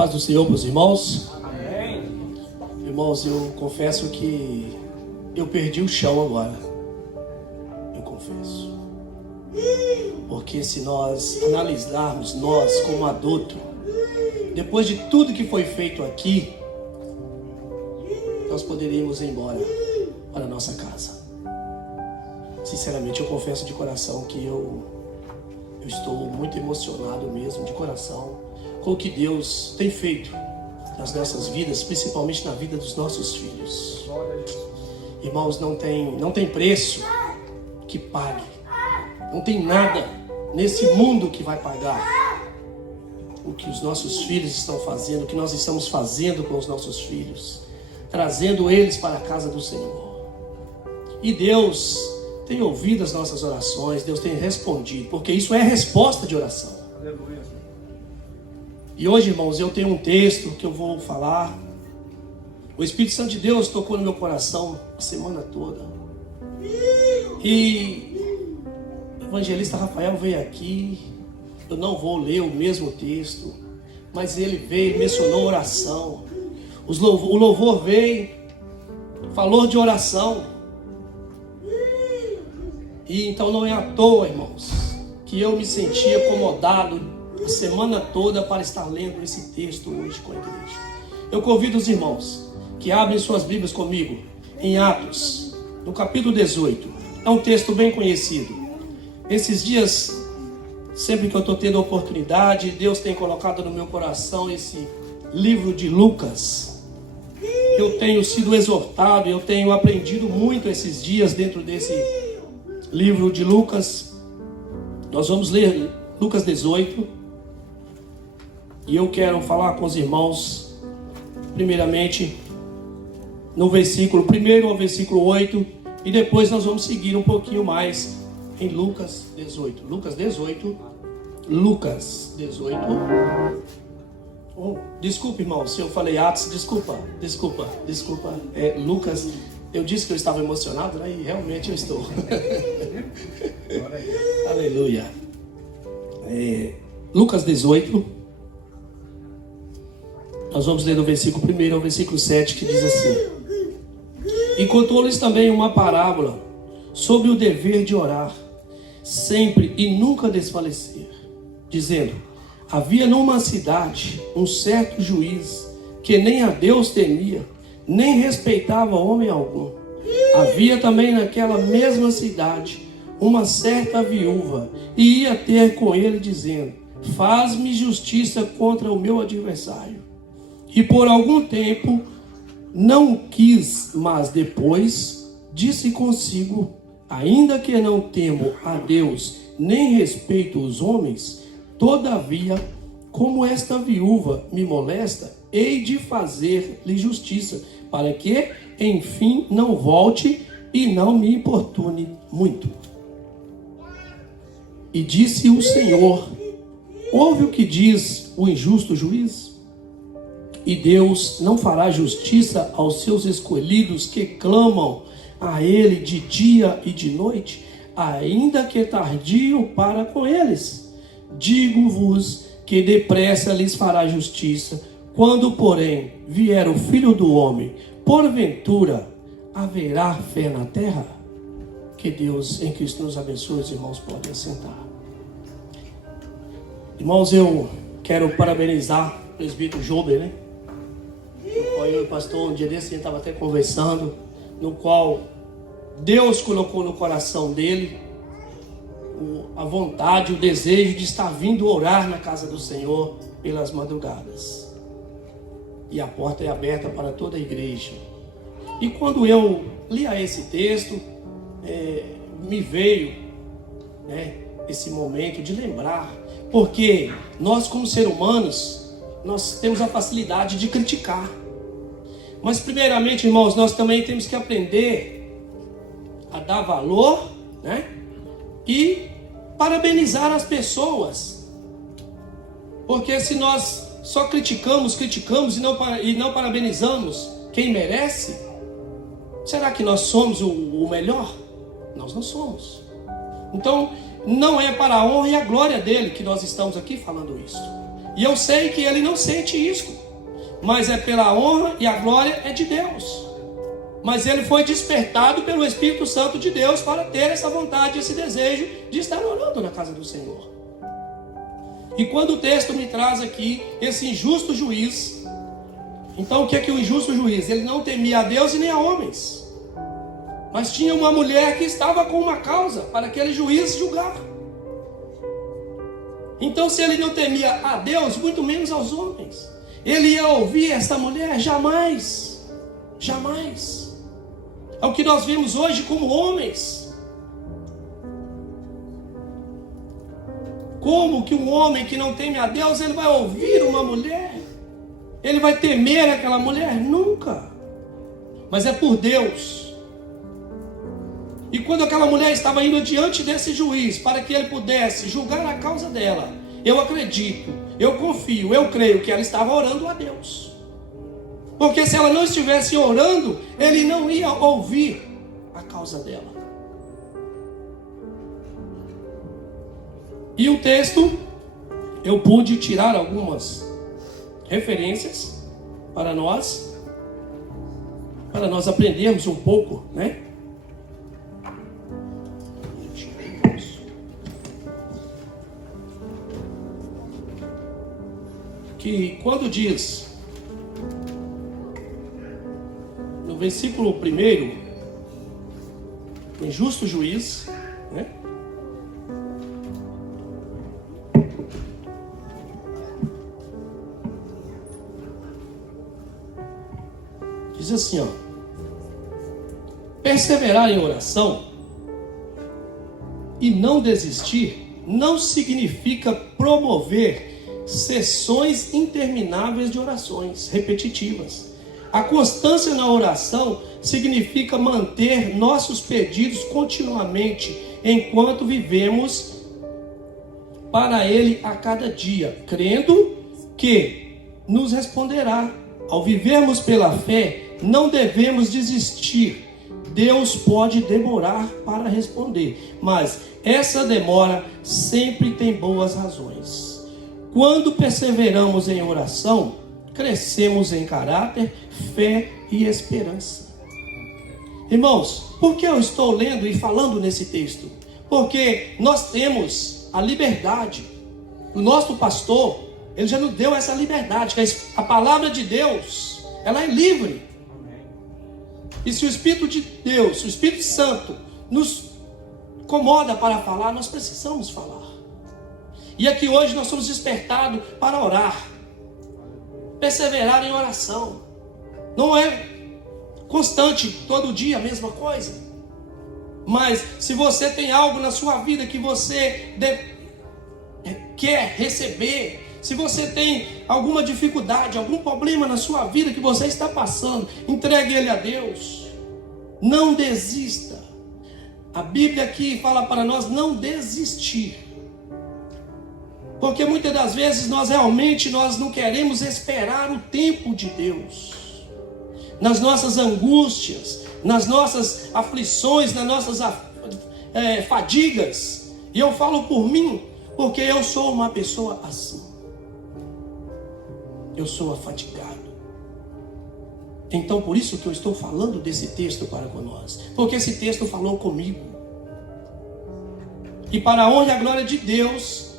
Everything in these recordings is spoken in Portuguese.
Paz do Senhor para os irmãos. Amém. Irmãos, eu confesso que eu perdi o chão agora. Eu confesso. Porque se nós analisarmos nós como adulto, depois de tudo que foi feito aqui, nós poderíamos ir embora para a nossa casa. Sinceramente, eu confesso de coração que eu estou muito emocionado mesmo, de coração, com o que Deus tem feito nas nossas vidas, principalmente na vida dos nossos filhos. Irmãos, não tem preço que pague. Não tem nada nesse mundo que vai pagar o que os nossos filhos estão fazendo, o que nós estamos fazendo com os nossos filhos, trazendo eles para a casa do Senhor. E Deus tem ouvido as nossas orações, Deus tem respondido, porque isso é resposta de oração. Aleluia. E hoje, irmãos, eu tenho um texto que eu vou falar. O Espírito Santo de Deus tocou no meu coração a semana toda. E o evangelista Rafael veio aqui. Eu não vou ler o mesmo texto, mas ele veio, mencionou oração. O louvor veio, falou de oração. E então não é à toa, irmãos, que eu me senti acomodado a semana toda para estar lendo esse texto hoje com a igreja. Eu convido os irmãos que abrem suas Bíblias comigo em Atos, no capítulo 18. É um texto bem conhecido. Esses dias, sempre que eu estou tendo a oportunidade, Deus tem colocado no meu coração esse livro de Lucas. Eu tenho sido exortado, eu tenho aprendido muito esses dias dentro desse livro de Lucas. Nós vamos ler Lucas 18. E eu quero falar com os irmãos, primeiramente, no versículo 1 ao versículo 8. E depois nós vamos seguir um pouquinho mais em Lucas 18. Lucas 18. Lucas 18. Oh, desculpa, irmão, se eu falei Atos, desculpa. É Lucas. Eu disse que eu estava emocionado, né? E realmente eu estou. Aleluia. Lucas 18. Nós vamos ler do versículo 1 ao versículo 7, que diz assim: E contou-lhes também uma parábola sobre o dever de orar, sempre e nunca desfalecer, dizendo: Havia numa cidade um certo juiz, que nem a Deus temia, nem respeitava homem algum. Havia também naquela mesma cidade uma certa viúva, e ia ter com ele, dizendo: Faz-me justiça contra o meu adversário. E por algum tempo não quis, mas depois disse consigo: Ainda que não temo a Deus, nem respeito os homens, todavia, como esta viúva me molesta, hei de fazer-lhe justiça, para que, enfim, não volte e não me importune muito. E disse o Senhor: Ouve o que diz o injusto juiz? E Deus não fará justiça aos seus escolhidos que clamam a Ele de dia e de noite, ainda que tardio para com eles? Digo-vos que depressa lhes fará justiça. Quando, porém, vier o Filho do Homem, porventura haverá fé na terra? Que Deus em Cristo nos abençoe. Os irmãos podem assentar. Irmãos, eu quero parabenizar o presbítero Jober, né? Eu e o pastor, um dia desse, a gente estava até conversando, no qual Deus colocou no coração dele a vontade, o desejo de estar vindo orar na casa do Senhor pelas madrugadas. E a porta é aberta para toda a igreja. E quando eu lia esse texto, me veio, né, esse momento de lembrar, porque nós, como seres humanos, nós temos a facilidade de criticar. Mas primeiramente, irmãos, nós também temos que aprender a dar valor, né? E parabenizar as pessoas. Porque se nós só criticamos e não parabenizamos quem merece, será que nós somos o melhor? Nós não somos. Então, não é para a honra e a glória dele que nós estamos aqui falando isso. E eu sei que ele não sente isso, mas é pela honra e a glória é de Deus. Mas ele foi despertado pelo Espírito Santo de Deus para ter essa vontade, esse desejo de estar orando na casa do Senhor. E quando o texto me traz aqui esse injusto juiz, então o que é que o injusto juiz? Ele não temia a Deus e nem a homens, mas tinha uma mulher que estava com uma causa para aquele juiz julgar. Então, se ele não temia a Deus, muito menos aos homens, ele ia ouvir essa mulher? Jamais, jamais. É o que nós vemos hoje como homens. Como que um homem que não teme a Deus, ele vai ouvir uma mulher? Ele vai temer aquela mulher? Nunca. Mas é por Deus. E quando aquela mulher estava indo diante desse juiz para que ele pudesse julgar a causa dela, eu acredito, eu confio, eu creio que ela estava orando a Deus. Porque se ela não estivesse orando, ele não ia ouvir a causa dela. E o texto, eu pude tirar algumas referências para nós aprendermos um pouco, né? Que quando diz no versículo 1, o injusto juiz, né? Diz assim, ó: perseverar em oração e não desistir não significa promover sessões intermináveis de orações repetitivas. A constância na oração significa manter nossos pedidos continuamente enquanto vivemos para Ele a cada dia, crendo que nos responderá. Ao vivermos pela fé, não devemos desistir. Deus pode demorar para responder, mas essa demora sempre tem boas razões. Quando perseveramos em oração, crescemos em caráter, fé e esperança. Irmãos, por que eu estou lendo e falando nesse texto? Porque nós temos a liberdade. O nosso pastor, ele já nos deu essa liberdade, que a palavra de Deus, ela é livre. E se o Espírito de Deus, o Espírito Santo, nos incomoda para falar, nós precisamos falar. E aqui hoje nós somos despertados para orar, perseverar em oração. Não é constante, todo dia a mesma coisa. Mas se você tem algo na sua vida que você quer receber, se você tem alguma dificuldade, algum problema na sua vida que você está passando, entregue ele a Deus. Não desista. A Bíblia aqui fala para nós não desistir. Porque muitas das vezes nós não queremos esperar o tempo de Deus. Nas nossas angústias, nas nossas aflições, nas nossas fadigas. E eu falo por mim, porque eu sou uma pessoa assim. Eu sou afadigado. Então por isso que eu estou falando desse texto para nós. Porque esse texto falou comigo. E para a honra e a glória de Deus,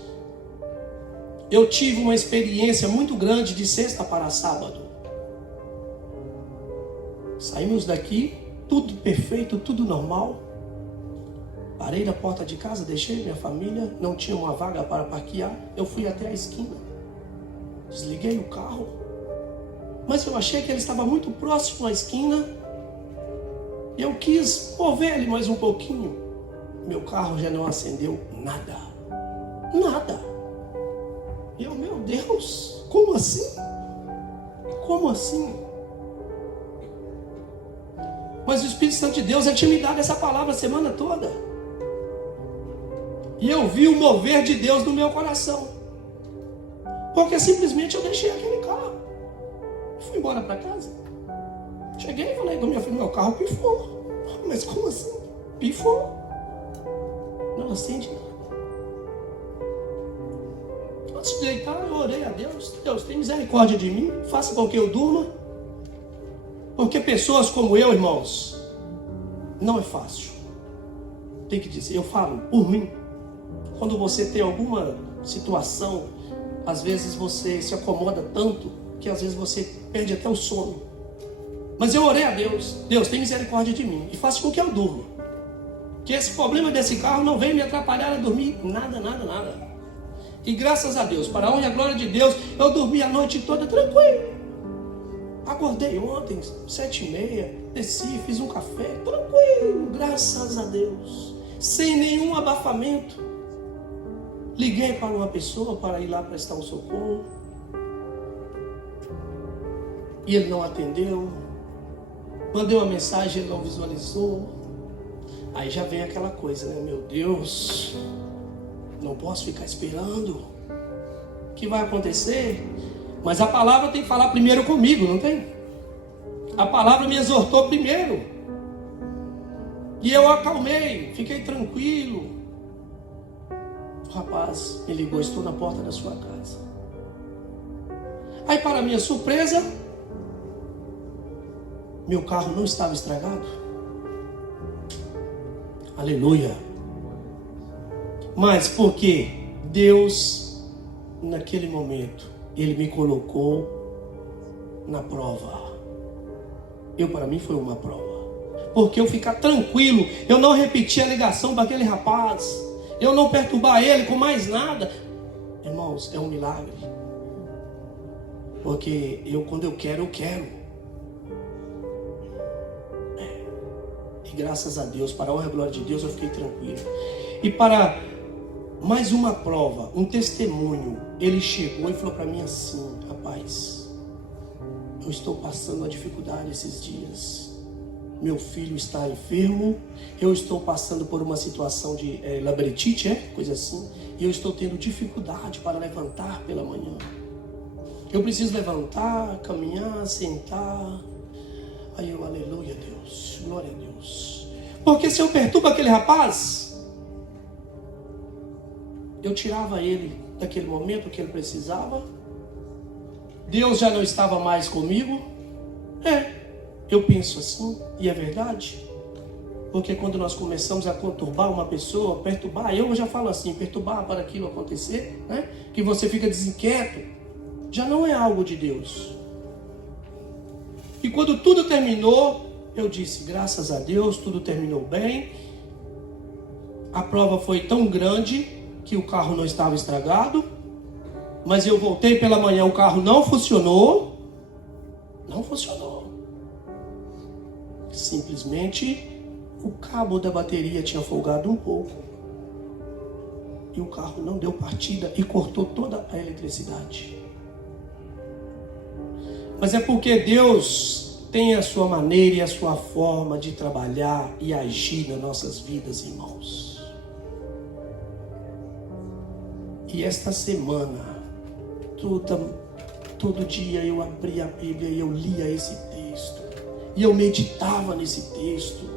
eu tive uma experiência muito grande de sexta para sábado. Saímos daqui, tudo perfeito, tudo normal. Parei na porta de casa, deixei minha família, não tinha uma vaga para parquear. Eu fui até a esquina, desliguei o carro, mas eu achei que ele estava muito próximo à esquina. E eu quis mover ele mais um pouquinho. Meu carro já não acendeu nada. Nada. Eu, meu Deus, como assim? Como assim? Mas o Espírito Santo de Deus já tinha me dado essa palavra a semana toda. E eu vi o mover de Deus no meu coração. Porque simplesmente eu deixei aquele carro. Fui embora para casa. Cheguei e falei com minha filha, meu carro pifou. Mas como assim? Pifou. Não acende nada. Antes de deitar, eu orei a Deus. Deus, tem misericórdia de mim. Faça com que eu durma. Porque pessoas como eu, irmãos, não é fácil. Tem que dizer, eu falo por mim. Quando você tem alguma situação, às vezes você se acomoda tanto que às vezes você perde até o sono. Mas eu orei a Deus. Deus, tem misericórdia de mim. E faça com que eu durma. Que esse problema desse carro não venha me atrapalhar a dormir. Nada, nada, nada. E graças a Deus, para a honra e a glória de Deus, eu dormi a noite toda tranquilo. Acordei ontem, 7h30, desci, fiz um café, tranquilo, graças a Deus. Sem nenhum abafamento. Liguei para uma pessoa para ir lá prestar um socorro. E ele não atendeu. Mandei uma mensagem, ele não visualizou. Aí já vem aquela coisa, né? Meu Deus, não posso ficar esperando. O que vai acontecer? Mas a palavra tem que falar primeiro comigo, não tem? A palavra me exortou primeiro. E eu acalmei, fiquei tranquilo. O rapaz me ligou, estou na porta da sua casa. Aí, para minha surpresa, meu carro não estava estragado. Aleluia. Mas porque Deus, naquele momento, Ele me colocou na prova. Para mim foi uma prova. Porque eu ficar tranquilo, eu não repetir a ligação para aquele rapaz, eu não perturbar ele com mais nada. Irmãos, é um milagre. Porque quando eu quero, eu quero. E graças a Deus, para a honra e a glória de Deus, eu fiquei tranquilo. E para mais uma prova, um testemunho, ele chegou e falou para mim assim: rapaz, eu estou passando uma dificuldade esses dias. Meu filho está enfermo, eu estou passando por uma situação de labirintite, coisa assim, e eu estou tendo dificuldade para levantar pela manhã. Eu preciso levantar, caminhar, sentar. Aí eu, aleluia, Deus, glória a Deus. Porque se eu perturbo aquele rapaz, eu tirava ele daquele momento que ele precisava. Deus já não estava mais comigo. Eu penso assim, e é verdade. Porque quando nós começamos a conturbar uma pessoa, perturbar, eu já falo assim, perturbar para aquilo acontecer, né? Que você fica desinquieto, já não é algo de Deus. E quando tudo terminou, eu disse, graças a Deus, tudo terminou bem. A prova foi tão grande que o carro não estava estragado. Mas eu voltei pela manhã, o carro não funcionou. Não funcionou. Simplesmente o cabo da bateria tinha folgado um pouco. E o carro não deu partida e cortou toda a eletricidade. Mas é porque Deus tem a sua maneira e a sua forma de trabalhar e agir nas nossas vidas, irmãos. E esta semana, todo dia eu abria a Bíblia e eu lia esse texto. E eu meditava nesse texto.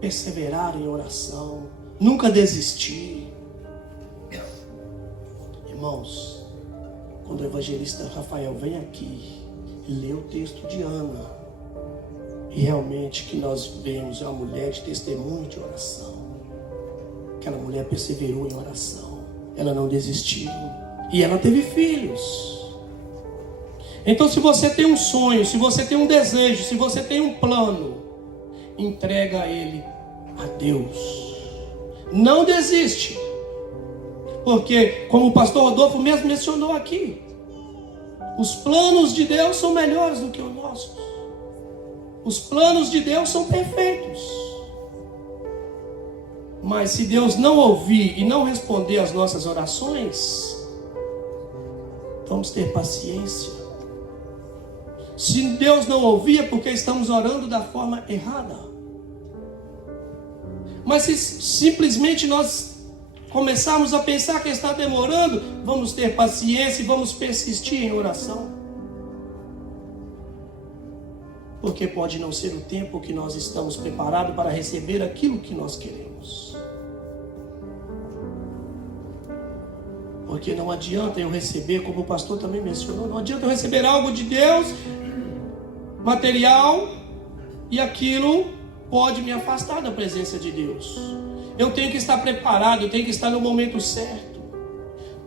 Perseverar em oração. Nunca desistir. Irmãos, quando o evangelista Rafael vem aqui e lê o texto de Ana, e realmente que nós vemos uma mulher de testemunho de oração. Aquela mulher perseverou em oração. Ela não desistiu. E ela teve filhos. Então, se você tem um sonho, se você tem um desejo, se você tem um plano, entrega ele a Deus. Não desiste. Porque, como o pastor Rodolfo mesmo mencionou aqui, os planos de Deus são melhores do que os nossos. Os planos de Deus são perfeitos. Mas se Deus não ouvir e não responder às nossas orações, vamos ter paciência. Se Deus não ouvir, é porque estamos orando da forma errada. Mas se simplesmente nós começarmos a pensar que está demorando, vamos ter paciência e vamos persistir em oração. Porque pode não ser o tempo que nós estamos preparados para receber aquilo que nós queremos. Porque não adianta eu receber, como o pastor também mencionou, não adianta eu receber algo de Deus, material, e aquilo pode me afastar da presença de Deus. Eu tenho que estar preparado, eu tenho que estar no momento certo.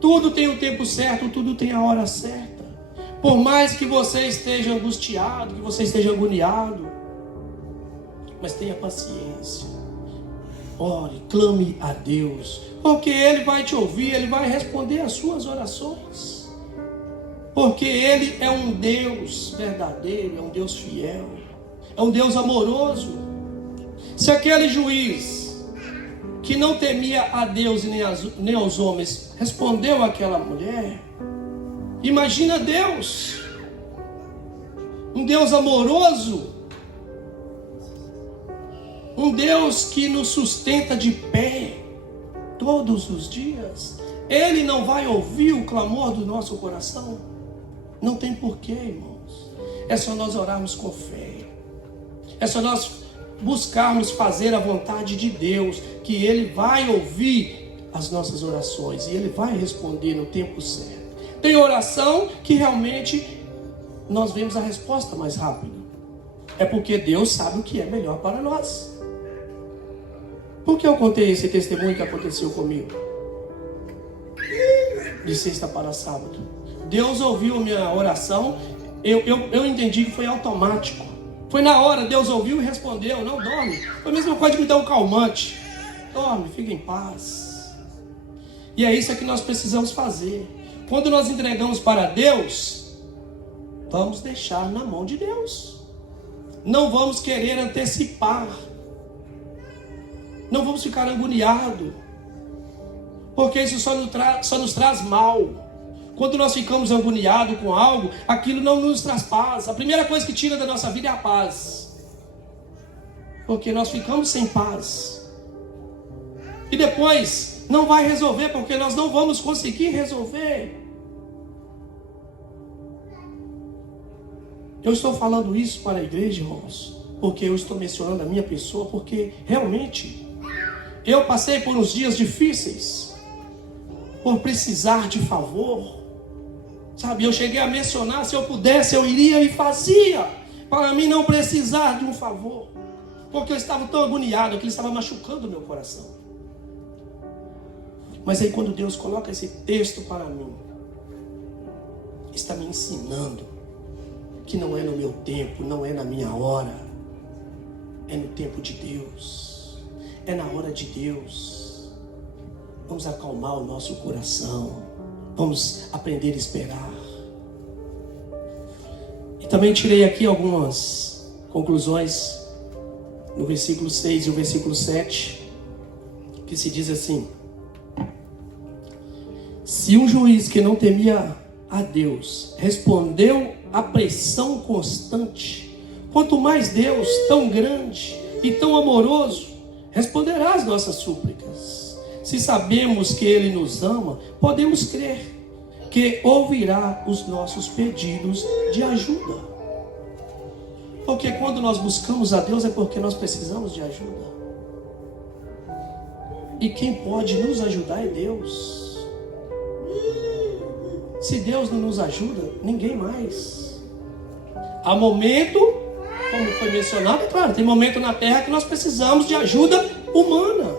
Tudo tem o tempo certo, tudo tem a hora certa. Por mais que você esteja angustiado, que você esteja agoniado, mas tenha paciência. Ore, clame a Deus, porque Ele vai te ouvir, Ele vai responder às suas orações. Porque Ele é um Deus verdadeiro, é um Deus fiel, é um Deus amoroso. Se aquele juiz que não temia a Deus e nem aos homens respondeu àquela mulher, imagina Deus, um Deus amoroso, um Deus que nos sustenta de pé todos os dias. Ele não vai ouvir o clamor do nosso coração? Não tem porquê, irmãos. É só nós orarmos com fé. É só nós buscarmos fazer a vontade de Deus, que Ele vai ouvir as nossas orações e Ele vai responder no tempo certo. Tem oração que realmente nós vemos a resposta mais rápida. É porque Deus sabe o que é melhor para nós. Por que eu contei esse testemunho que aconteceu comigo? De sexta para sábado. Deus ouviu minha oração. Eu entendi que foi automático. Foi na hora, Deus ouviu e respondeu. Não, dorme. Foi a mesma coisa de me dar um calmante. Dorme, fica em paz. E é isso que nós precisamos fazer. Quando nós entregamos para Deus, vamos deixar na mão de Deus. Não vamos querer antecipar. Não vamos ficar agoniados, porque isso só nos traz mal. Quando nós ficamos agoniados com algo, aquilo não nos traz paz. A primeira coisa que tira da nossa vida é a paz, porque nós ficamos sem paz. E depois não vai resolver, porque nós não vamos conseguir resolver. Eu estou falando isso para a igreja, irmãos, porque eu estou mencionando a minha pessoa, porque realmente eu passei por uns dias difíceis, por precisar de favor, sabe? Eu cheguei a mencionar, se eu pudesse, eu iria e fazia, para mim não precisar de um favor, porque eu estava tão agoniado, que ele estava machucando o meu coração. Mas aí quando Deus coloca esse texto para mim, está me ensinando que não é no meu tempo, não é na minha hora, é no tempo de Deus. É na hora de Deus. Vamos acalmar o nosso coração. Vamos aprender a esperar. E também tirei aqui algumas conclusões no versículo 6 e o versículo 7, que se diz assim: se um juiz que não temia a Deus respondeu à pressão constante, quanto mais Deus, tão grande e tão amoroso, responderá às nossas súplicas. Se sabemos que Ele nos ama, podemos crer que ouvirá os nossos pedidos de ajuda. Porque quando nós buscamos a Deus é porque nós precisamos de ajuda. E quem pode nos ajudar é Deus. Se Deus não nos ajuda, ninguém mais. Há momento, como foi mencionado, é claro, tem momento na terra que nós precisamos de ajuda humana.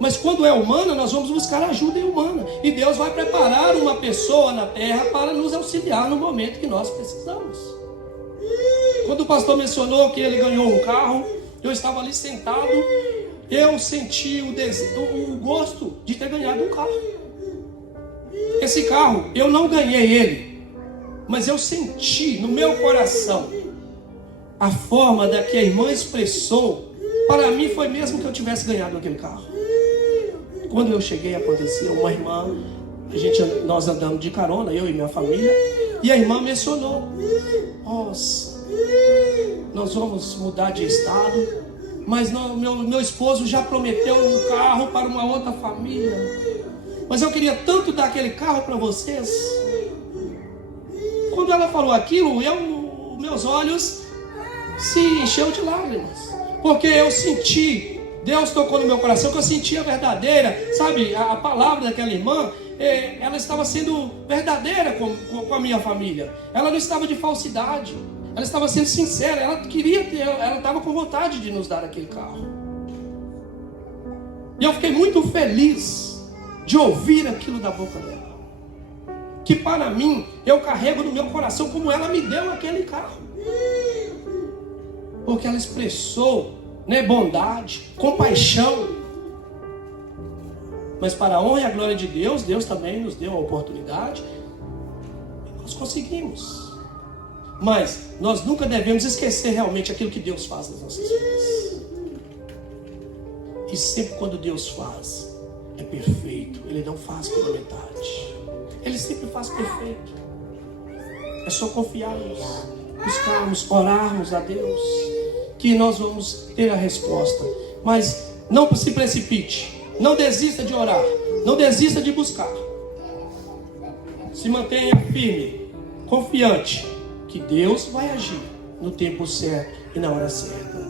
Mas quando é humana, nós vamos buscar ajuda humana. E Deus vai preparar uma pessoa na terra para nos auxiliar no momento que nós precisamos. Quando o pastor mencionou que ele ganhou um carro, eu estava ali sentado, eu senti o gosto de ter ganhado um carro. Esse carro, eu não ganhei ele, mas eu senti no meu coração a forma da que a irmã expressou. Para mim foi mesmo que eu tivesse ganhado aquele carro. Quando eu cheguei, aconteceu, uma irmã, nós andamos de carona, eu e minha família, e a irmã mencionou: nossa, nós vamos mudar de estado, mas meu esposo já prometeu um carro para uma outra família, mas eu queria tanto dar aquele carro para vocês. Quando ela falou aquilo, meus olhos se encheu de lágrimas, porque eu senti, Deus tocou no meu coração, que eu sentia a verdadeira, sabe, a palavra daquela irmã, ela estava sendo verdadeira com a minha família. Ela não estava de falsidade. Ela estava sendo sincera. Ela estava com vontade de nos dar aquele carro. E eu fiquei muito feliz de ouvir aquilo da boca dela. Que para mim, eu carrego no meu coração como ela me deu aquele carro. Porque ela expressou, bondade, compaixão. Mas para a honra e a glória de Deus, Deus também nos deu a oportunidade. Nós conseguimos. Mas nós nunca devemos esquecer realmente aquilo que Deus faz nas nossas vidas. E sempre quando Deus faz, é perfeito. Ele não faz pela metade. Ele sempre faz perfeito. É só confiarmos, buscarmos, orarmos a Deus, que nós vamos ter a resposta. Mas não se precipite. Não desista de orar. Não desista de buscar. Se mantenha firme, confiante, que Deus vai agir no tempo certo e na hora certa.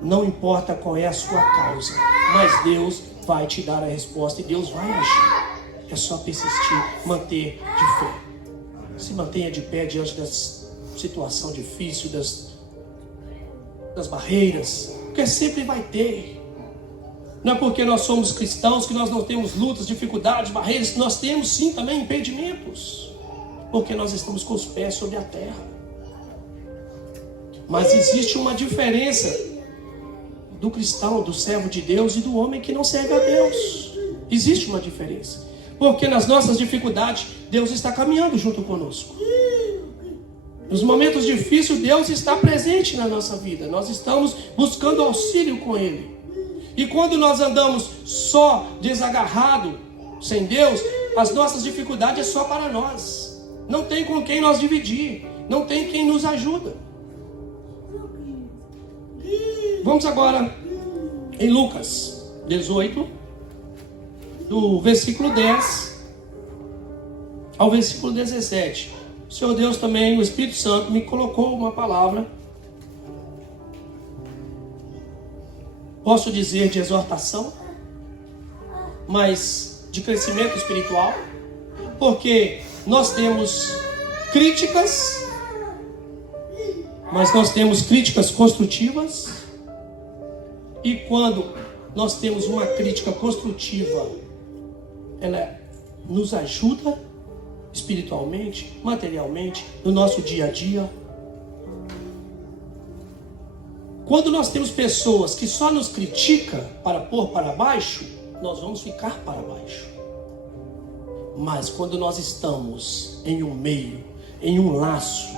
Não importa qual é a sua causa, mas Deus vai te dar a resposta e Deus vai agir. É só persistir, manter de fé. Se mantenha de pé diante da situação difícil, das barreiras, porque sempre vai ter. Não é porque nós somos cristãos que nós não temos lutas, dificuldades, barreiras. Nós temos sim também impedimentos, porque nós estamos com os pés sobre a terra. Mas existe uma diferença do cristão, do servo de Deus e do homem que não serve a Deus. Existe uma diferença. Porque nas nossas dificuldades, Deus está caminhando junto conosco. Nos momentos difíceis, Deus está presente na nossa vida. Nós estamos buscando auxílio com Ele. E quando nós andamos só, desagarrado, sem Deus, as nossas dificuldades é só para nós. Não tem com quem nós dividir. Não tem quem nos ajuda. Vamos agora em Lucas 18, do versículo 10 ao versículo 17. O Senhor Deus também, o Espírito Santo, me colocou uma palavra, posso dizer de exortação, mas de crescimento espiritual, porque nós temos críticas, mas nós temos críticas construtivas, e quando nós temos uma crítica construtiva, ela nos ajuda espiritualmente, materialmente, no nosso dia a dia. Quando nós temos pessoas que só nos criticam para pôr para baixo, nós vamos ficar para baixo. Mas quando nós estamos em um meio, em um laço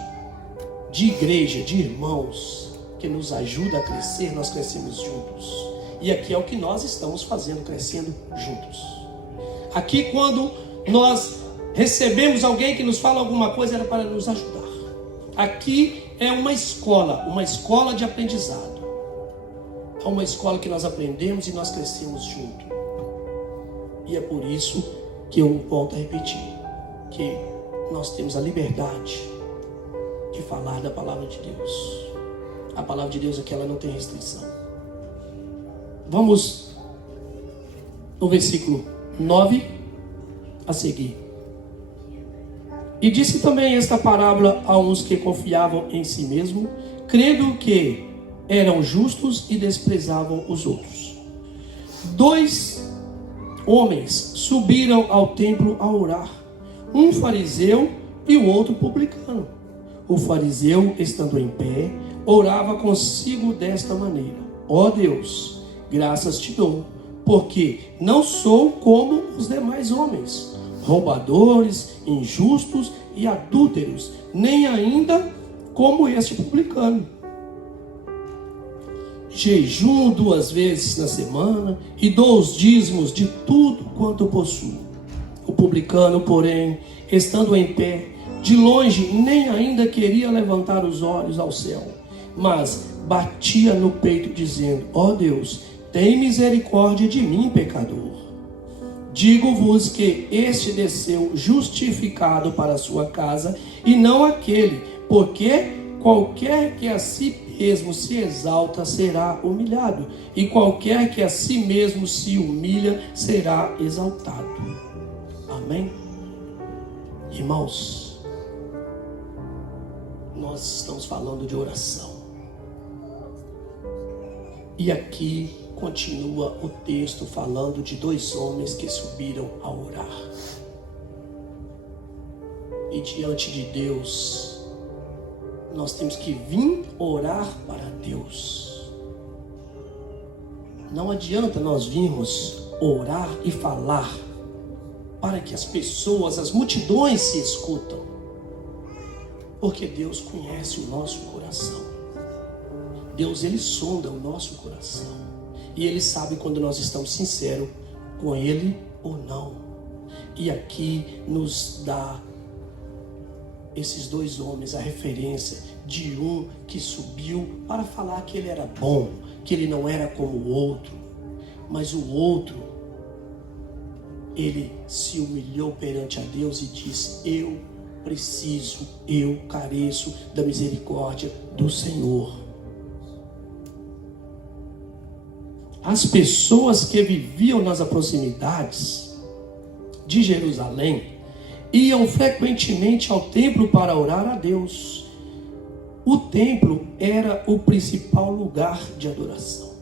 de igreja, de irmãos, que nos ajuda a crescer, nós crescemos juntos. E aqui é o que nós estamos fazendo, crescendo juntos. Aqui, quando nós recebemos alguém que nos fala alguma coisa, era para nos ajudar. Aqui é uma escola de aprendizado. É uma escola que nós aprendemos e nós crescemos junto. E é por isso que eu volto a repetir, que nós temos a liberdade de falar da palavra de Deus. A palavra de Deus aqui, ela não tem restrição. Vamos no versículo 9 a seguir. E disse também esta parábola a uns que confiavam em si mesmo, crendo que eram justos e desprezavam os outros. 2 homens subiram ao templo a orar, um fariseu e o outro publicano. O fariseu, estando em pé, orava consigo desta maneira: ó Deus, graças te dou, porque não sou como os demais homens, roubadores, injustos e adúlteros, nem ainda como este publicano. Jejuo 2 vezes na semana e dou os dízimos de tudo quanto possuo. O publicano, porém, estando em pé, de longe nem ainda queria levantar os olhos ao céu, mas batia no peito dizendo: ó Deus, tem misericórdia de mim, pecador. Digo-vos que este desceu justificado para a sua casa, e não aquele, porque qualquer que a si mesmo se exalta será humilhado, e qualquer que a si mesmo se humilha será exaltado. Amém. Amém? Irmãos, nós estamos falando de oração. E aqui continua o texto falando de 2 homens que subiram a orar. E diante de Deus, nós temos que vir orar para Deus. Não adianta nós virmos orar e falar para que as pessoas, as multidões se escutam. Porque Deus conhece o nosso coração. Deus, Ele sonda o nosso coração. E Ele sabe quando nós estamos sinceros com Ele ou não. E aqui nos dá esses 2 homens a referência de um que subiu para falar que ele era bom, que ele não era como o outro. Mas o outro, ele se humilhou perante a Deus e disse: eu preciso, eu careço da misericórdia do Senhor. As pessoas que viviam nas proximidades de Jerusalém iam frequentemente ao templo para orar a Deus. O templo era o principal lugar de adoração.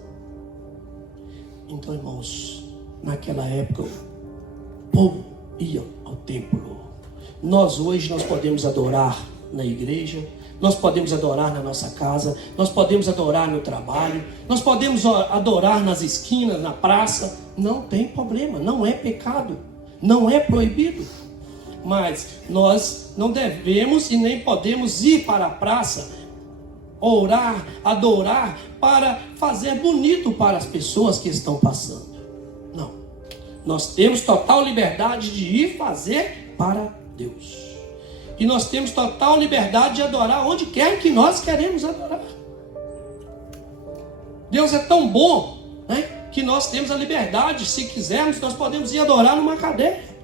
Então, irmãos, naquela época, o povo ia ao templo. Nós podemos adorar na igreja, nós podemos adorar na nossa casa, nós podemos adorar no trabalho, nós podemos adorar nas esquinas, na praça. Não tem problema, não é pecado, não é proibido. Mas nós não devemos e nem podemos ir para a praça, orar, adorar, para fazer bonito para as pessoas que estão passando. Não. Nós temos total liberdade de ir fazer para Deus. E nós temos total liberdade de adorar onde quer que nós queremos adorar. Deus é tão bom, né, que nós temos a liberdade, se quisermos, nós podemos ir adorar numa cadeia.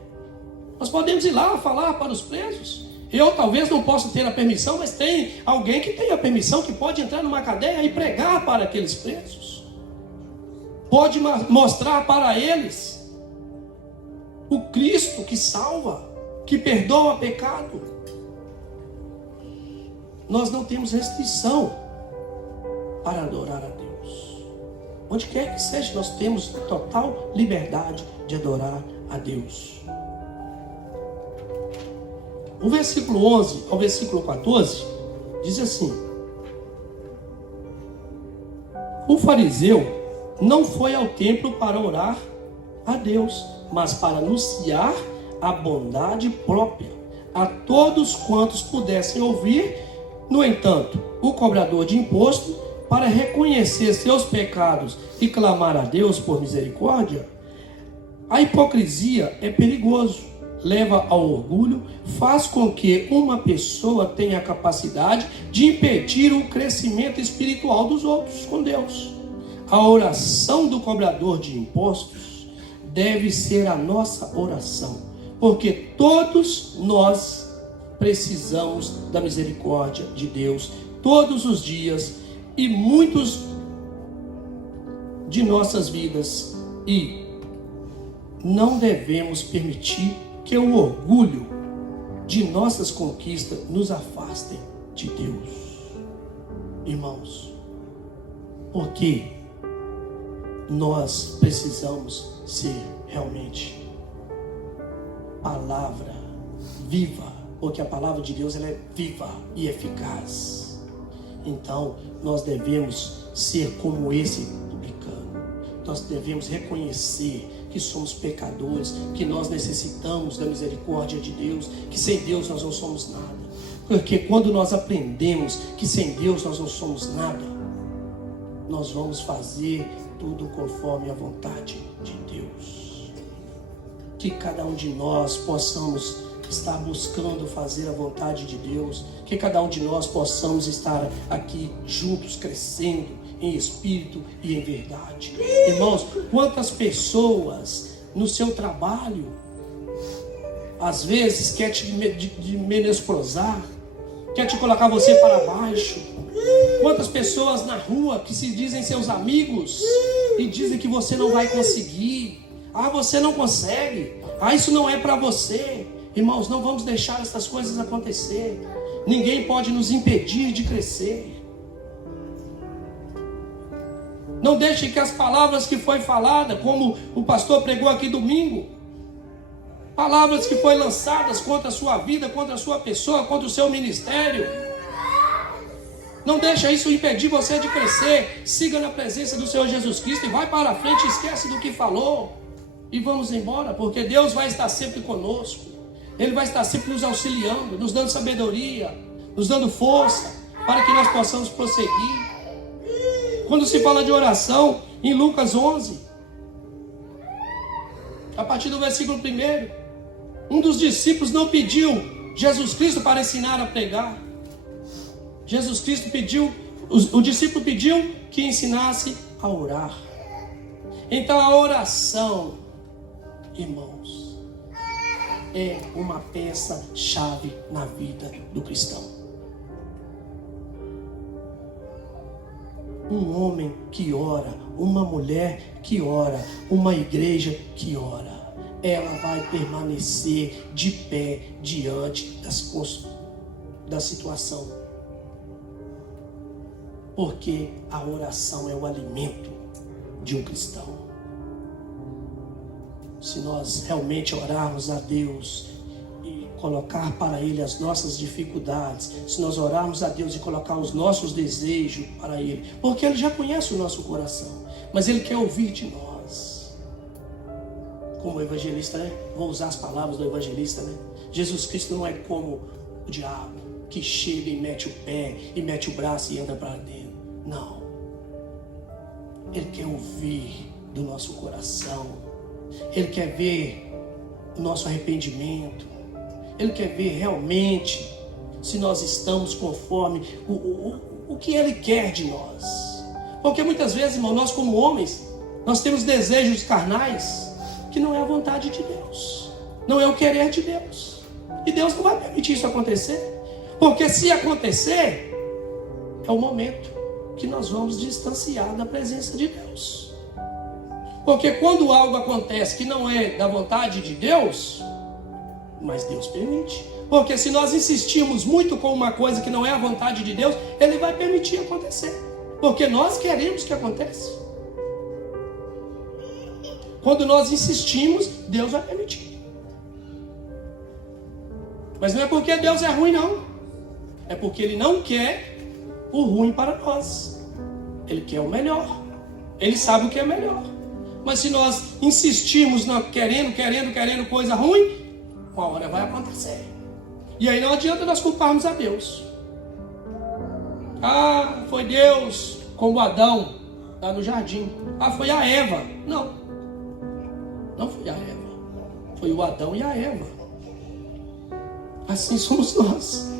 Nós podemos ir lá falar para os presos. Eu talvez não possa ter a permissão, mas tem alguém que tem a permissão, que pode entrar numa cadeia e pregar para aqueles presos. Pode mostrar para eles o Cristo que salva, que perdoa pecado. Nós não temos restrição para adorar a Deus. Onde quer que seja, nós temos total liberdade de adorar a Deus. O versículo 11 ao versículo 14 diz assim: o fariseu não foi ao templo para orar a Deus, mas para anunciar a bondade própria a todos quantos pudessem ouvir. No entanto, o cobrador de imposto, para reconhecer seus pecados e clamar a Deus por misericórdia, a hipocrisia é perigoso. Leva ao orgulho, faz com que uma pessoa tenha a capacidade de impedir o crescimento espiritual dos outros com Deus. A oração do cobrador de impostos deve ser a nossa oração, porque todos nós precisamos da misericórdia de Deus todos os dias, e muitos de nossas vidas, e não devemos permitir que o orgulho de nossas conquistas nos afastem de Deus. Irmãos, porque nós precisamos ser realmente palavra viva, porque a palavra de Deus, ela é viva e eficaz. Então nós devemos ser como esse publicano. Nós devemos reconhecer que somos pecadores, que nós necessitamos da misericórdia de Deus, que sem Deus nós não somos nada. Porque quando nós aprendemos que sem Deus nós não somos nada, nós vamos fazer tudo conforme a vontade de Deus. Que cada um de nós possamos estar buscando fazer a vontade de Deus, que cada um de nós possamos estar aqui juntos, crescendo em espírito e em verdade. Irmãos, quantas pessoas no seu trabalho às vezes quer te menosprezar, quer te colocar você para baixo. Quantas pessoas na rua que se dizem seus amigos e dizem que você não vai conseguir. Ah, você não consegue. Ah, isso não é para você. Irmãos, não vamos deixar essas coisas acontecer. Ninguém pode nos impedir de crescer. Não deixe que as palavras que foi falada, como o pastor pregou aqui domingo, palavras que foi lançadas contra a sua vida, contra a sua pessoa, contra o seu ministério, não deixa isso impedir você de crescer. Siga na presença do Senhor Jesus Cristo e vai para a frente, esquece do que falou e vamos embora, porque Deus vai estar sempre conosco. Ele vai estar sempre nos auxiliando, nos dando sabedoria, nos dando força para que nós possamos prosseguir. Quando se fala de oração, em Lucas 11, a partir do versículo 1, um dos discípulos não pediu Jesus Cristo para ensinar a pregar. Jesus Cristo pediu, o discípulo pediu que ensinasse a orar. Então a oração, irmãos, é uma peça-chave na vida do cristão. Um homem que ora, uma mulher que ora, uma igreja que ora, ela vai permanecer de pé diante da situação. Porque a oração é o alimento de um cristão. Se nós realmente orarmos a Deus e colocar para Ele as nossas dificuldades, se nós orarmos a Deus e colocar os nossos desejos para Ele, porque Ele já conhece o nosso coração, mas Ele quer ouvir de nós. Como o evangelista, né? Vou usar as palavras do evangelista, né? Jesus Cristo não é como o diabo, que chega e mete o pé, e mete o braço e entra para dentro. Não. Ele quer ouvir do nosso coração. Ele quer ver o nosso arrependimento. Ele quer ver realmente se nós estamos conforme o que Ele quer de nós. Porque muitas vezes, irmão, nós como homens, nós temos desejos carnais que não é a vontade de Deus, não é o querer de Deus. E Deus não vai permitir isso acontecer. Porque se acontecer, é o momento que nós vamos distanciar da presença de Deus. Porque quando algo acontece que não é da vontade de Deus, mas Deus permite. Porque se nós insistirmos muito com uma coisa que não é a vontade de Deus, Ele vai permitir acontecer. Porque nós queremos que aconteça. Quando nós insistimos, Deus vai permitir. Mas não é porque Deus é ruim, não. É porque Ele não quer o ruim para nós. Ele quer o melhor. Ele sabe o que é melhor. Mas se nós insistirmos querendo coisa ruim, uma hora vai acontecer. E aí não adianta nós culparmos a Deus. Ah, foi Deus, como Adão, lá no jardim. Ah, foi a Eva. Não. Não foi a Eva. Foi o Adão e a Eva. Assim somos nós.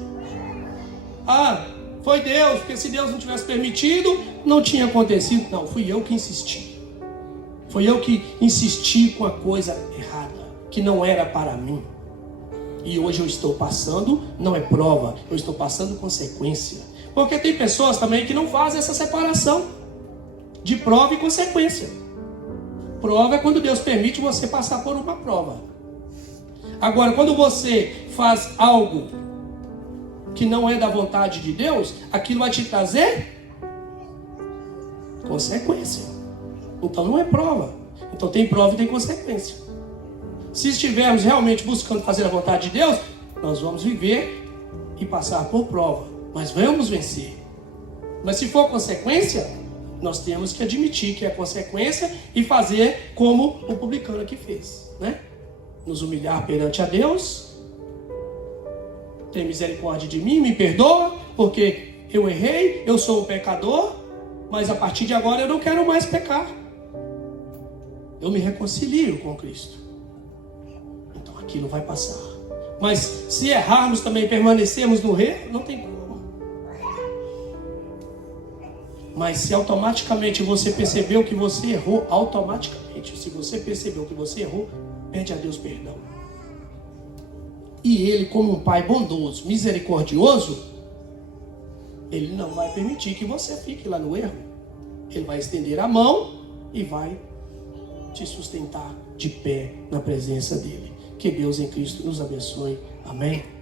Ah, foi Deus, porque se Deus não tivesse permitido, não tinha acontecido. Não, fui eu que insisti. Foi eu que insisti com a coisa errada, que não era para mim. E hoje eu estou passando, não é prova, eu estou passando consequência. Porque tem pessoas também que não fazem essa separação de prova e consequência. Prova é quando Deus permite você passar por uma prova. Agora, quando você faz algo que não é da vontade de Deus, aquilo vai te trazer consequência. Então não é prova. Então tem prova e tem consequência. Se estivermos realmente buscando fazer a vontade de Deus, nós vamos viver e passar por prova, mas vamos vencer. Mas se for consequência, nós temos que admitir que é consequência e fazer como o publicano aqui fez, né? Nos humilhar perante a Deus. Tem misericórdia de mim, me perdoa, porque eu errei, eu sou um pecador, mas a partir de agora eu não quero mais pecar. Eu me reconcilio com Cristo. Então aquilo vai passar. Mas se errarmos também, permanecermos no erro, não tem como. Mas se automaticamente você percebeu que você errou, automaticamente, se você percebeu que você errou, pede a Deus perdão. E Ele, como um Pai bondoso, misericordioso, Ele não vai permitir que você fique lá no erro. Ele vai estender a mão e vai te sustentar de pé na presença dele. Que Deus em Cristo nos abençoe. Amém.